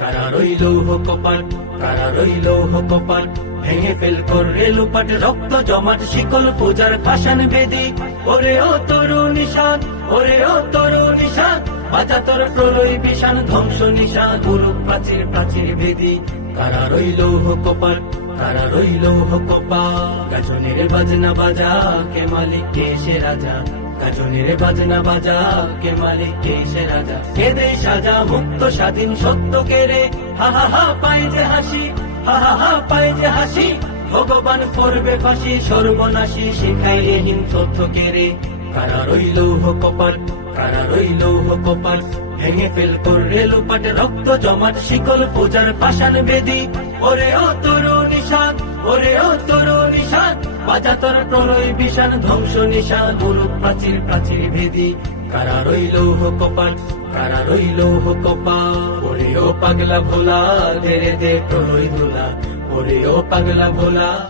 কারা রইল কপাট কারা রইল কপাট, ভেঙে ফেল করে লুপাট, রক্ত জমাট, শিকল পূজার পাশান বেদি। ওরে ও তরু নিশান ওরে ও তরু নিশান বাজা তোর প্রলয় বিশান ধ্বংস নিশান, গুরু প্রাচীর প্রাচীর বেদি। কারা রইল কপাট কারা রইল কপাট গাজনের বাজনা বাজা, কে মালিক, কে সে রাজা? গাজনের বাজনা বাজা, কে মালিক, কে সে রাজা? কে দে সাজা মুক্ত, স্বাধীন, সত্য কেড়ে হা হা হা পায় যে হাসি, হা হা হা পায় যে হাসি। ভগবান করবে ফাঁসি, সর্বনাশী শিখাইলে হিম তথ্য কেড়ে কারা রইল কপাল কারা রইল কপাল ভেঙে ফেল করলে লোপাট রক্ত জমাট, শিকল পূজার পাষাণ বেদি। ওরে ও তরু নিশান ওরে ও তরু নিশান বাজা তোর প্রলয় বিশান ধ্বংস নিশান গুরু প্রাচীর প্রাচীর ভেদি। কারা রইল কপাল, কারা রইল কপাল? ওরে ও পাগলা ভোলা ধীরে দে প্রলয় ধুলা ওরে ও পাগলা ভোলা।